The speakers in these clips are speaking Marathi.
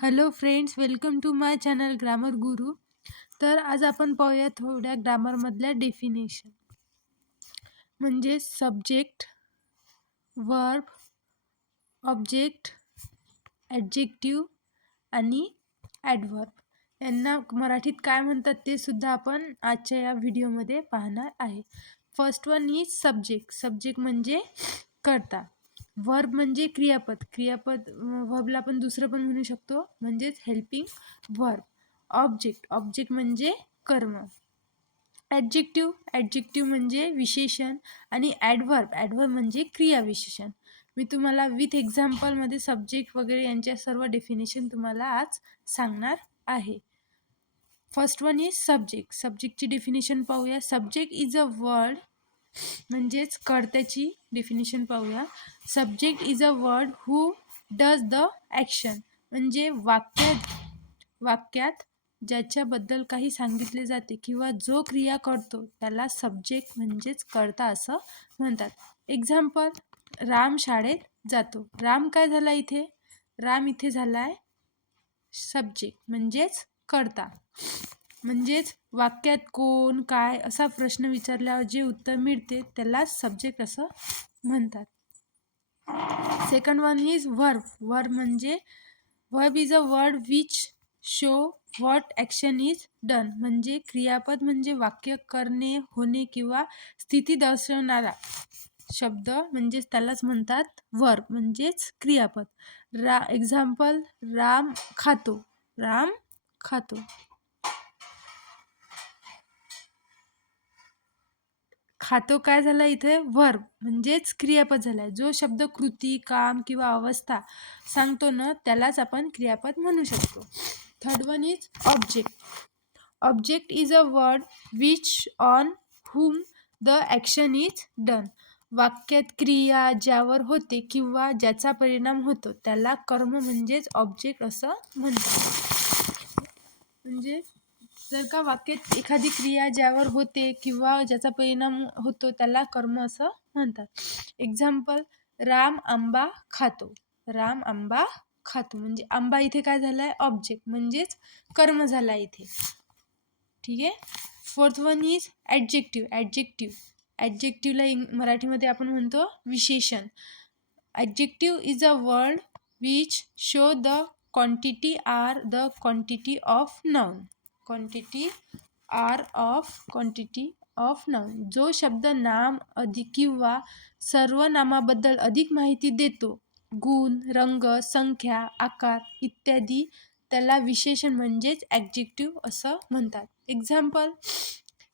Hello friends, welcome to my channel grammar guru. तर आज आपण पाहूया थोड्या ग्रामरमधल्या डेफिनेशन. म्हणजे सब्जेक्ट, वर्ब, ऑब्जेक्ट, ॲडजेक्टिव्ह आणि ॲडव्हर्ब यांना मराठीत काय म्हणतात ते सुद्धा आपण आजच्या या व्हिडिओमध्ये पाहणार आहे. First one is subject. Subject म्हणजे कर्ता. वर्ब म्हणजे क्रियापद. वर्बला आपण दुसरं पण म्हणू शकतो, म्हणजेच हेल्पिंग वर्ब. ऑब्जेक्ट म्हणजे कर्म. ॲडजेक्टिव्ह म्हणजे विशेषण. आणि ॲडव्हर्ब म्हणजे क्रियाविशेषण. मी तुम्हाला विथ एक्झाम्पलमध्ये सब्जेक्ट वगैरे यांच्या सर्व डेफिनेशन तुम्हाला आज सांगणार आहे. First one is subject. सब्जेक्टची डेफिनेशन पाहूया. सब्जेक्ट इज अ वर्ड, म्हणजेच कर्त्याची डेफिनेशन पाहूया. Subject is a word who does the action. म्हणजे वाक्यात ज्याच्याबद्दल काही सांगितले जाते किंवा जो क्रिया करतो त्याला सब्जेक्ट म्हणजेच कर्ता असं म्हणतात. एक्झाम्पल, राम शाळेत जातो. राम काय झाला इथे? राम इथे झालाय सब्जेक्ट म्हणजेच कर्ता. म्हणजेच वाक्यात कोण, काय असा प्रश्न विचारल्यावर जे उत्तर मिळते त्याला सब्जेक्ट असं म्हणतात. Second one is verb. Verb is a word which show what action is done. म्हणजे क्रियापद म्हणजे वाक्य करणे, होणे किंवा स्थिती दर्शवणारा शब्द म्हणजेच त्यालाच म्हणतात वर्ब म्हणजेच क्रियापद. एक्झाम्पल, राम खातो. खातो काय झाला इथे? वर्ब म्हणजेच क्रियापद झाला. जो शब्द कृती, काम किंवा अवस्था सांगतो ना त्यालाच आपण क्रियापद म्हणू शकतो. Third one is object. Object is a word which on whom the action is done. वाक्यात क्रिया ज्यावर होते किंवा ज्याचा परिणाम होतो त्याला कर्म म्हणजेच ऑब्जेक्ट असं म्हणतात. म्हणजे जर का वाक्यात एखादी क्रिया ज्यावर होते किंवा ज्याचा परिणाम होतो त्याला कर्म असं म्हणतात. एक्झाम्पल, राम आंबा खातो. म्हणजे आंबा इथे काय झालाय? ऑब्जेक्ट म्हणजेच कर्म झाला इथे. ठीक आहे. Fourth one is adjective. ॲडजेक्टिव्हला मराठीमध्ये आपण म्हणतो विशेषण. Adjective is a word which show the quantity or the quantity of noun. Quantity of noun. जो शब्द नाम अधिक किंवा सर्वनामाबद्दल अधिक माहिती देतो, गुण, रंग, संख्या, आकार इत्यादी, त्याला विशेषण म्हणजेच ॲडजेक्टिव्ह असं म्हणतात.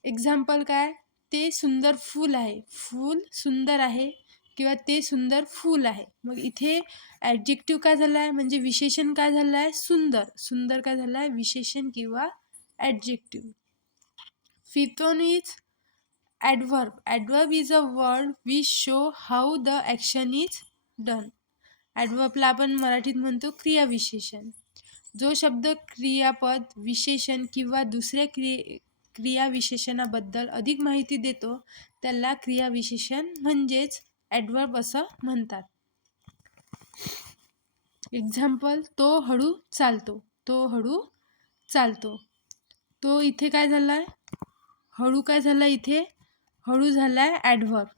एक्झाम्पल काय? ते सुंदर फूल आहे. फूल सुंदर आहे किंवा ते सुंदर फूल आहे. मग इथे ॲडजेक्टिव्ह काय झाला आहे म्हणजे विशेषण काय झालं आहे? सुंदर काय झालं आहे? विशेषण किंवा adjective. Fifth one is adverb. Adverb is a word which show how the action is done. ॲडव्हर्बला आपण मराठीत म्हणतो क्रियाविशेषण. जो शब्द क्रियापद, विशेषण किंवा दुसऱ्या क्रियाविशेषणाबद्दल अधिक माहिती देतो त्याला क्रियाविशेषण म्हणजेच ॲडव्हर्ब असं म्हणतात. एक्झाम्पल, तो हळू चालतो. तो इथे काय झालाय? हळू काय झाला इथे? हळू झालाय ॲडव्हर्ब.